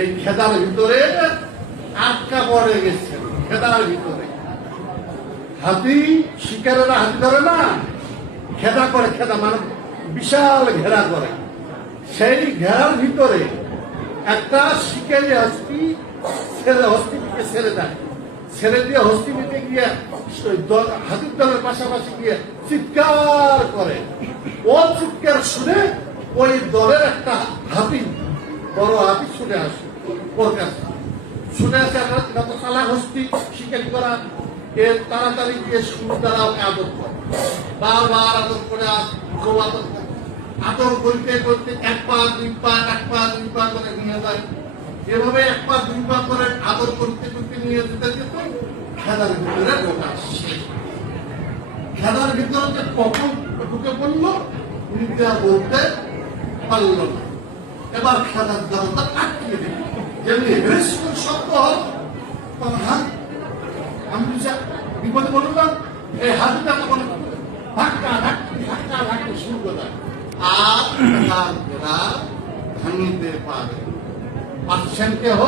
এই খেদার ভিতরে আটকা পড়ে গেছে। খেদার ভিতরে হাতি, শিকারেরা হাতি ধরে না, খেদা করে, খেদা মানে বিশাল ঘেরা করে। সেই ঘেরার ভিতরে একটা শিকারি হস্তিকে ছেড়ে দেয়। ছেড়ে দিয়ে হস্তি নিতে গিয়ে হাতির দলের পাশাপাশি গিয়ে চিৎকার করে। ও চিৎকার শুনে ওই দলের একটা হাতি, বড় হাতি ছুটে আসে ওর কাছে। ছুটে আসে, আমরা তো চালাক হস্তি, শিকারি করা, এর তাড়াতাড়ি গিয়ে শুরু দ্বারা ওকে আদর করে, বারবার আদর করে আদর করতে করতে এক পা দুই পা করে নিয়ে যায়। এভাবে এক পা দুই পা করে আদর করতে করতে নিয়ে যেতে যেতে খেলার ভিতরে ঢোকা শেষ। খেলার ভিতরে যে কখন ঢুকে পড়লো নিজে বলতে পারল না। এবার খেলার দরজা আটকে দিল, যেমনি হেসপুর শব্দ হল, হ্যাঁ আমি বিপদে বললাম, এই হাতিটা তখন ধাক্কা ধাক্কি শুরু করে আর ভাঙিতে পারে। পাচ্ছেন কেহ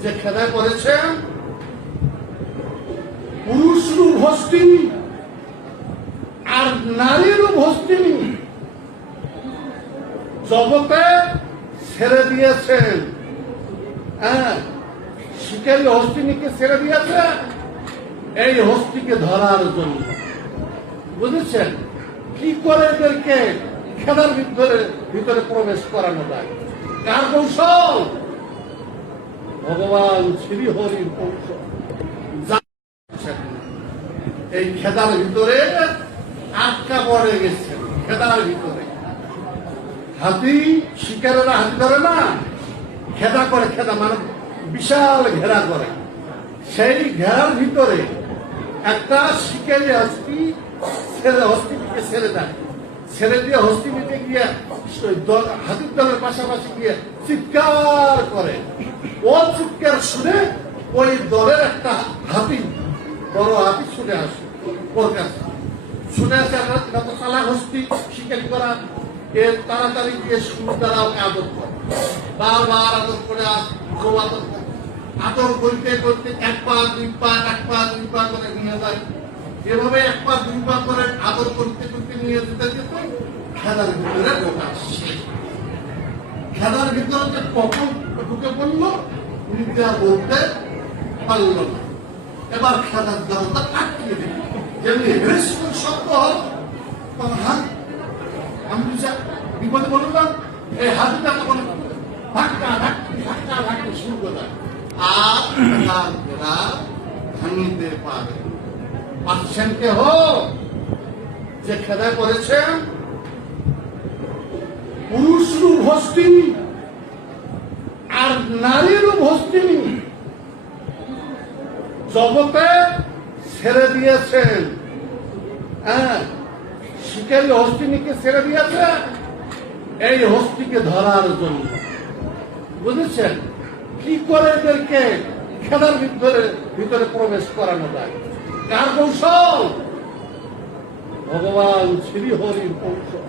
যে খেদা করেছেন পুরুষ রূপ হস্তিনী আর নারী রূপ হস্তিনী জগতে ছেড়ে দিয়েছেন। হ্যাঁ, শিকারী হস্তিনীকে ছেড়ে দিয়েছে এই হস্তিকে ধরার জন্য। বুঝেছেন কি করে এদেরকে খেলার ভিতরে প্রবেশ করানো যায়? কার কৌশল? ভগবান শ্রী হরির কৌশল। এই খেদার ভিতরে আটকা পড়ে গেছে। খেদার ভিতরে হাতি, শিকারেরা হাতি ধরে না, খেদা করে, খেদা মানে বিশাল ঘেরা করে। সেই ঘেরার ভিতরে একটা শিকারি হস্তিকে ছেড়ে দেয়। ছেড়ে দিয়ে হস্তি নিতে গিয়ে হাতির দলের পাশাপাশি গিয়ে চিৎকার করে। ও চিৎকার শুনে ওই দলের একটা হাতি, বড় হাতি ছুটে আসে ওর কাছে। ছুটে আসে, আমরা তো চালাক হস্তি, শিকারি করা, এর তাড়াতাড়ি গিয়ে শুরু দ্বারা ওকে আদর করে, বারবার আদর করে আদর করতে করতে এক পা দুই পা করে নিয়ে যায়। এভাবে এক পা দুই পা করে আদর করতে করতে নিয়ে যেতে যেতে খেলার ভিতরে ঢোকা শেষ। খেলার ভিতরে যে কখন ঢুকে পড়লো নিজে বলতে পারল না। এবার খেলার দরজা আটকে দিল, যেমনি হেসপুর শব্দ হল, হ্যাঁ আমি বিপদে বললাম, এই হাতিটা তখন ধাক্কা ধাক্কি শুরু করে আর ভাঙিতে পারে। পাচ্ছেন কেহ যে খেদা করেছেন পুরুষ রূপ হস্তিনী আর নারী রূপ হস্তিনী জগতে ছেড়ে দিয়েছেন। হ্যাঁ, শিকারী হস্তিনীকে ছেড়ে দিয়েছে এই হস্তিকে ধরার জন্য। বুঝেছেন কি করে এদেরকে খেলার ভিতরে প্রবেশ করানো যায়? কার কৌশল? ভগবান শ্রী হরির কৌশল।